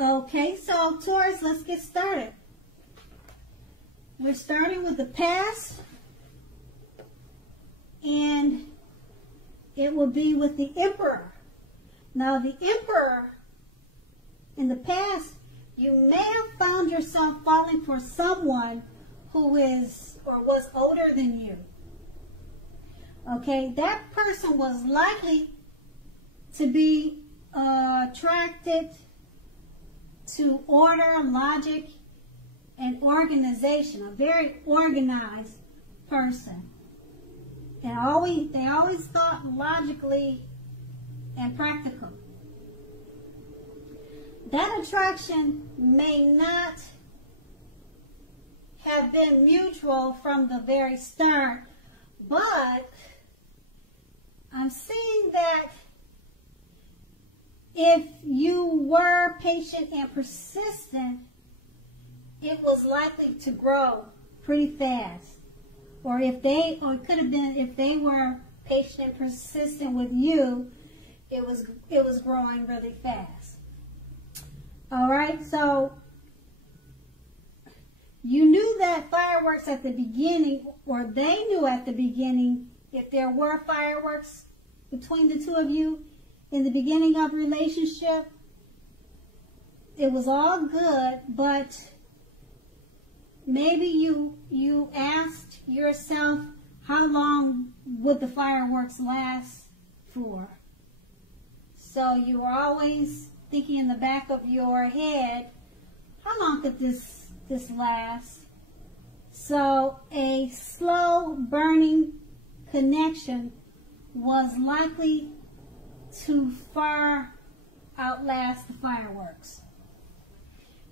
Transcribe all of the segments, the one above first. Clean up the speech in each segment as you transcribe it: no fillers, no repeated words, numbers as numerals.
Okay, so Taurus, let's get started. We're starting with the past, and it will be with the Emperor. Now, the Emperor, in the past, you may have found yourself falling for someone who is or was older than you. Okay, that person was likely to be attracted to order, logic, and organization. A very organized person. And they always thought logically and practical. That attraction may not have been mutual from the very start, but I'm seeing that if you were patient and persistent, it was likely to grow pretty fast. Or it could have been if they were patient and persistent with you, it was growing really fast. All right, so you knew that fireworks at the beginning, or they knew at the beginning, if there were fireworks between the two of you in the beginning of a relationship, it was all good, but maybe you asked yourself, how long would the fireworks last for? So you were always thinking in the back of your head, how long could this last? So a slow burning connection was likely to far outlast the fireworks.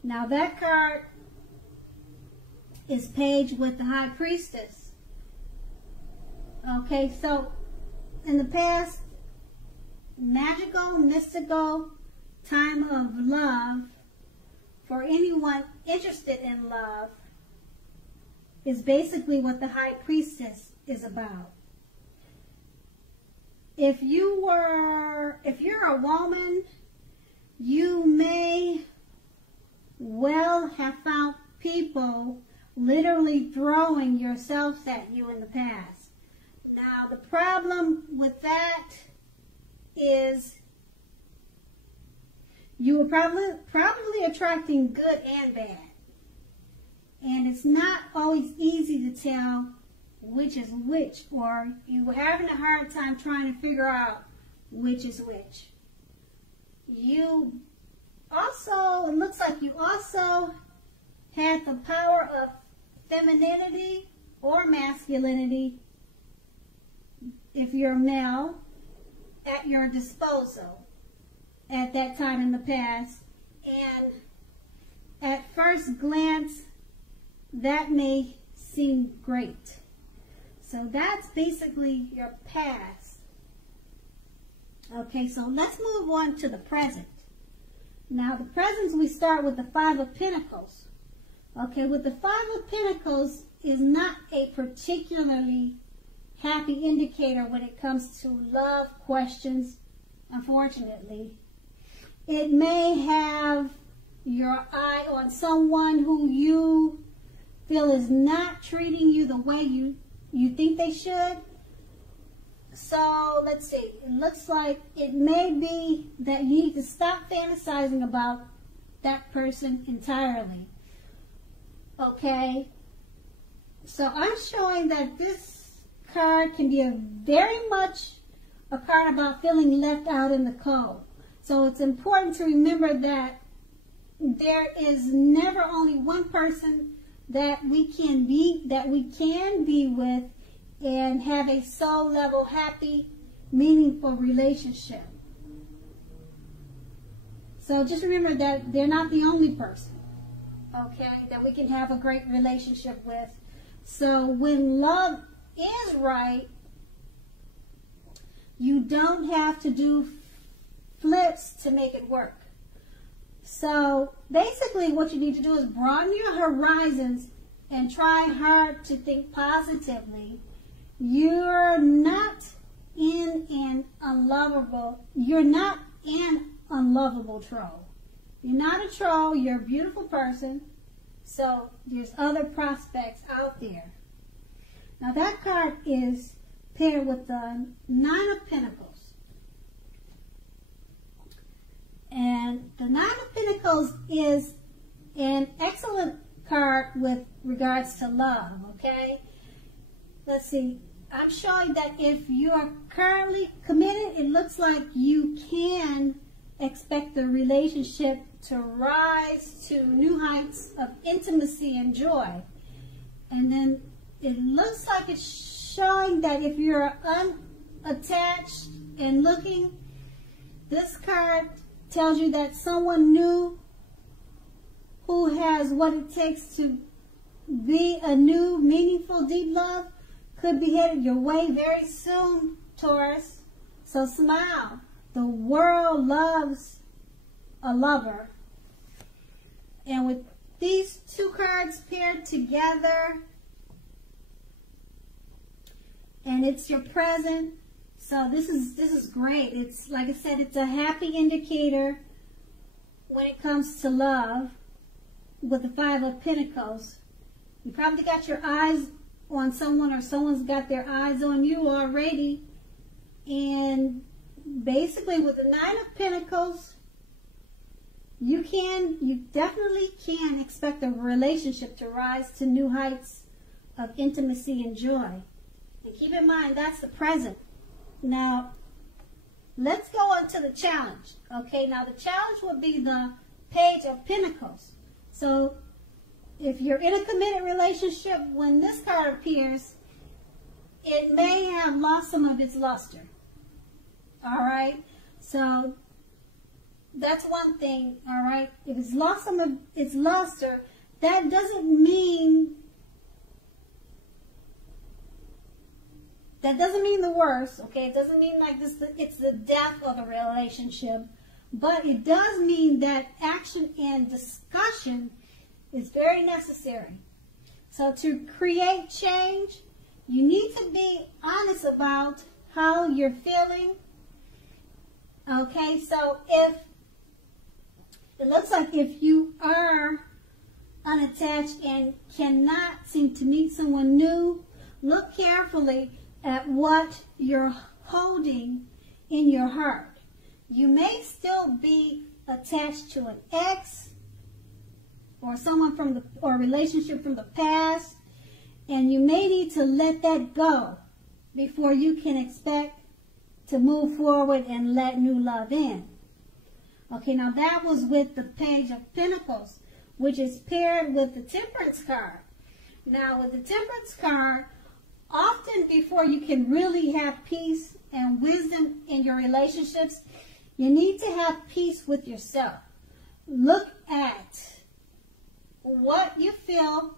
Now that card is Page with the High Priestess. Okay, so in the past, magical, mystical time of love for anyone interested in love is basically what the High Priestess is about. If you're a woman, you may well have found people literally throwing yourselves at you in the past. Now, the problem with that is you were probably attracting good and bad. And it's not always easy to tell which is which, or you were having a hard time trying to figure out which is which. You also, it looks like you also had the power of femininity or masculinity, if you're male, at your disposal at that time in the past. And at first glance, that may seem great. So that's basically your past. Okay, so let's move on to the present. Now, the present, we start with the Five of Pentacles. Okay, with the Five of Pentacles is not a particularly happy indicator when it comes to love questions, unfortunately. It may have your eye on someone who you feel is not treating you the way you think they should. So let's see, it looks like it may be that you need to stop fantasizing about that person entirely. Okay, so I'm showing that this card can be very much a card about feeling left out in the cold. So it's important to remember that there is never only one person that we can be with and have a soul level, happy, meaningful relationship. So just remember that they're not the only person, okay, that we can have a great relationship with. So when love is right, you don't have to do flips to make it work. So basically what you need to do is broaden your horizons and try hard to think positively. You're not an unlovable troll. You're not a troll. You're a beautiful person. So there's other prospects out there. Now that card is paired with the Nine of Pentacles. And the Nine of Pentacles is an excellent card with regards to love, okay? Let's see. I'm showing that if you are currently committed, it looks like you can expect the relationship to rise to new heights of intimacy and joy. And then it looks like it's showing that if you're unattached and looking, this card tells you that someone new who has what it takes to be a new, meaningful, deep love could be headed your way very soon, Taurus. So smile. The world loves a lover. And with these two cards paired together, and it's your present, so this is great. It's, like I said, it's a happy indicator when it comes to love with the Five of Pentacles. You probably got your eyes on someone, or someone's got their eyes on you already. And basically with the Nine of Pentacles, you definitely can expect a relationship to rise to new heights of intimacy and joy. And keep in mind, that's the present. Now, let's go on to the challenge. Okay, now the challenge would be the Page of Pentacles. So, if you're in a committed relationship, when this card appears, it may have lost some of its luster. Alright? So, that's one thing, alright? If it's lost some of its luster, that doesn't mean the worst, okay? It doesn't mean like this, it's the death of a relationship. But it does mean that action and discussion is very necessary. So to create change, you need to be honest about how you're feeling. Okay, so if it looks like if you are unattached and cannot seem to meet someone new, look carefully at what you're holding in your heart. You may still be attached to an ex or someone from or a relationship from the past, and you may need to let that go before you can expect to move forward and let new love in. Okay, now that was with the Page of Pentacles, which is paired with the Temperance card. Now with the Temperance card, often before you can really have peace and wisdom in your relationships, you need to have peace with yourself. Look at what you feel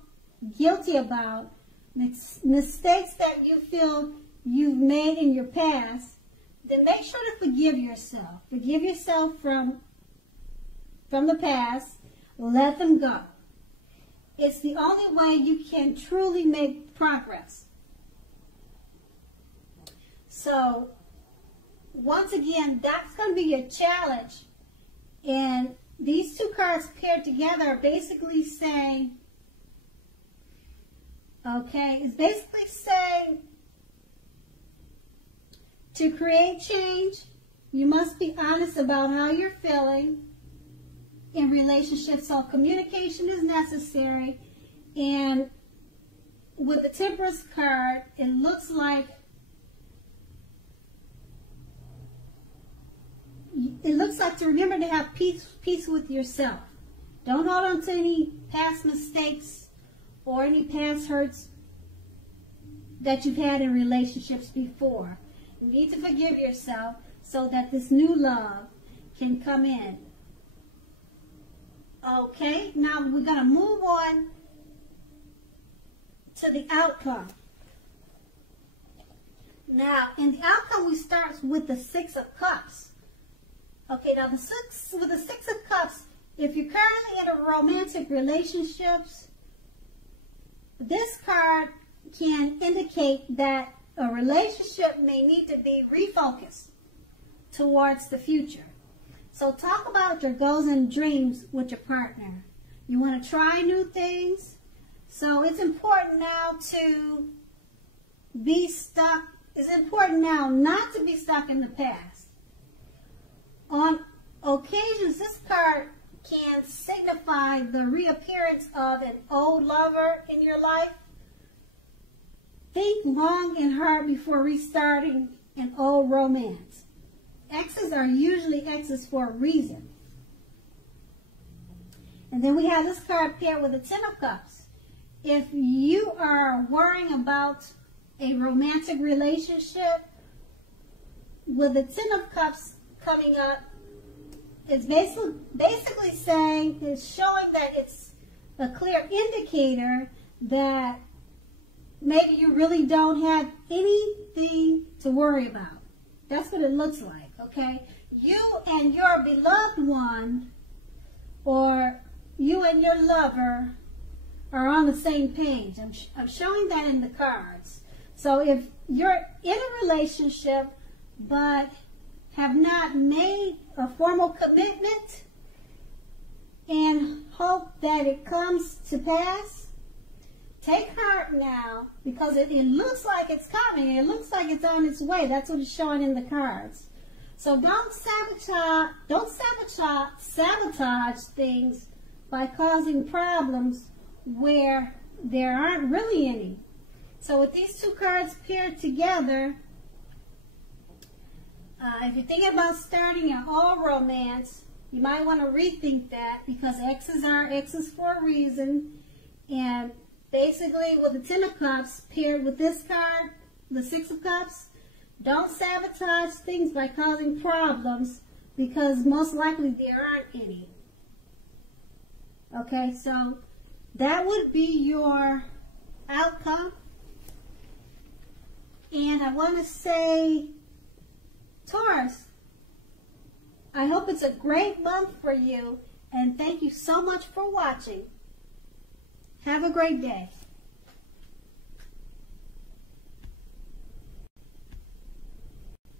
guilty about, mistakes that you feel you've made in your past, then make sure to forgive yourself. Forgive yourself from the past. Let them go. It's the only way you can truly make progress. So, once again, that's going to be your challenge. And these two cards paired together are basically saying, okay, it's basically saying to create change, you must be honest about how you're feeling in relationships. So communication is necessary. And with the Temperance card, it looks like to remember to have peace with yourself. Don't hold on to any past mistakes or any past hurts that you've had in relationships before. You need to forgive yourself so that this new love can come in. Okay, now we're going to move on to the outcome. Now, in the outcome, we start with the Six of Cups. Okay, now with the Six of Cups, if you're currently in a romantic relationships, this card can indicate that a relationship may need to be refocused towards the future. So talk about your goals and dreams with your partner. You want to try new things. So it's important now to be stuck. It's important now not to be stuck in the past. On occasions, this card can signify the reappearance of an old lover in your life. Think long and hard before restarting an old romance. Exes are usually exes for a reason. And then we have this card paired with the Ten of Cups. If you are worrying about a romantic relationship, with the Ten of Cups coming up, it's basically saying, it's showing that it's a clear indicator that maybe you really don't have anything to worry about. That's what it looks like, okay? You and your beloved one, or you and your lover, are on the same page. I'm showing that in the cards. So if you're in a relationship but have not made a formal commitment and hope that it comes to pass, take heart now, because it looks like it's coming. It looks like it's on its way. That's what it's showing in the cards. So don't sabotage things by causing problems where there aren't really any. So with these two cards paired together, if you're thinking about starting an all romance, you might want to rethink that, because exes are exes for a reason. And basically, with the Ten of Cups paired with this card, the Six of Cups, don't sabotage things by causing problems, because most likely there aren't any. Okay, so that would be your outcome. And I want to say, Taurus, I hope it's a great month for you, and thank you so much for watching. Have a great day.